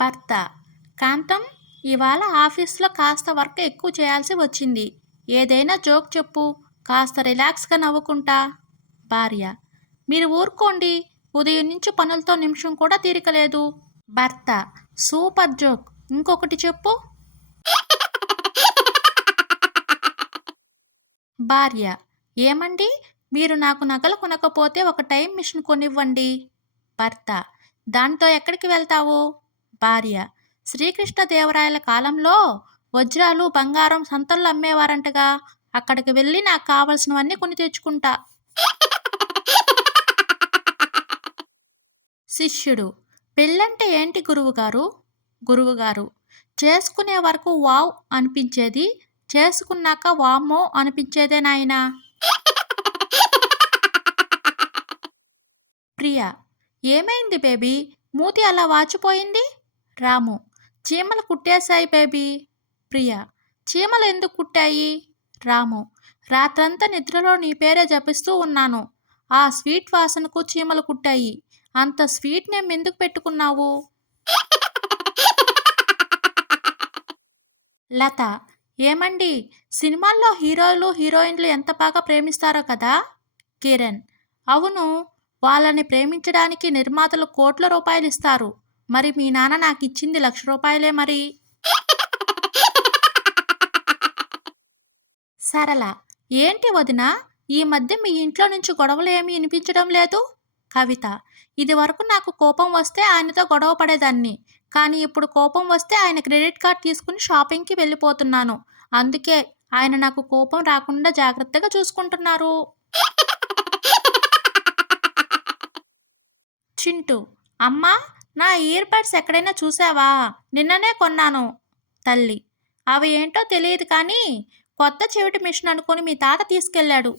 భర్త: కాంతం, ఇవాళ ఆఫీస్లో కాస్త వర్క్ ఎక్కువ చేయాల్సి వచ్చింది. ఏదైనా జోక్ చెప్పు, కాస్త రిలాక్స్గా నవ్వుకుంటా. భార్య: మీరు ఊరుకోండి, ఉదయం నుంచి పనులతో నిమిషం కూడా తీరికలేదు. భర్త: సూపర్ జోక్, ఇంకొకటి చెప్పు. భార్య: ఏమండి, మీరు నాకు నగలు కొనకపోతే ఒక టైం మిషన్ కొనివ్వండి. భర్త: దాంతో ఎక్కడికి వెళ్తావు? భార్య: శ్రీకృష్ణదేవరాయల కాలంలో వజ్రాలు బంగారం సంతల్లో అమ్మేవారంటగా, అక్కడికి వెళ్ళి నాకు కావలసినవన్నీ కొని తెచ్చుకుంటా. శిష్యుడు: పెళ్ళంటే ఏంటి గురువుగారు? గురువుగారు: చేసుకునే వరకు వావ్ అనిపించేది, చేసుకున్నాక వామ్మో అనిపించేదే నాయనా. ప్రియ: ఏమైంది బేబీ, మూతి అలా వాచిపోయింది? రాము: చీమలు కుట్టేశాయి బేబీ. ప్రియ: చీమలు ఎందుకు కుట్టాయి? రాము: రాత్రంతా నిద్రలో నీ పేరే జపిస్తూ ఉన్నాను. ఆ స్వీట్ వాసనకు చీమలు కుట్టాయి. అంత స్వీట్ నేమ్ ఎందుకు పెట్టుకున్నావు? లత: ఏమండి, సినిమాల్లో హీరోలు హీరోయిన్లు ఎంత బాగా ప్రేమిస్తారో కదా. కిరణ్: అవును, వాళ్ళని ప్రేమించడానికి నిర్మాతలు కోట్ల రూపాయలు ఇస్తారు. మరి మీ నాన్న నాకు ఇచ్చింది ₹1,00,000 మరి. సరళ: ఏంటి వదినా, ఈ మధ్య మీ ఇంట్లో నుంచి గొడవలు ఏమీ వినిపించడం లేదు? కవిత: ఇది వరకు నాకు కోపం వస్తే ఆయనతో గొడవ పడేదాన్ని, కానీ ఇప్పుడు కోపం వస్తే ఆయన క్రెడిట్ కార్డ్ తీసుకుని షాపింగ్కి వెళ్ళిపోతున్నాను. అందుకే ఆయన నాకు కోపం రాకుండా జాగ్రత్తగా చూసుకుంటున్నారు. చింటూ: అమ్మా, నా ఇయర్ బడ్స్ ఎక్కడైనా చూసావా? నిన్ననే కొన్నాను. తల్లి: అవి ఏంటో తెలియదు కానీ కొత్త చెవిటి మిషన్ అనుకుని మీ తాత తీసుకెళ్ళాడు.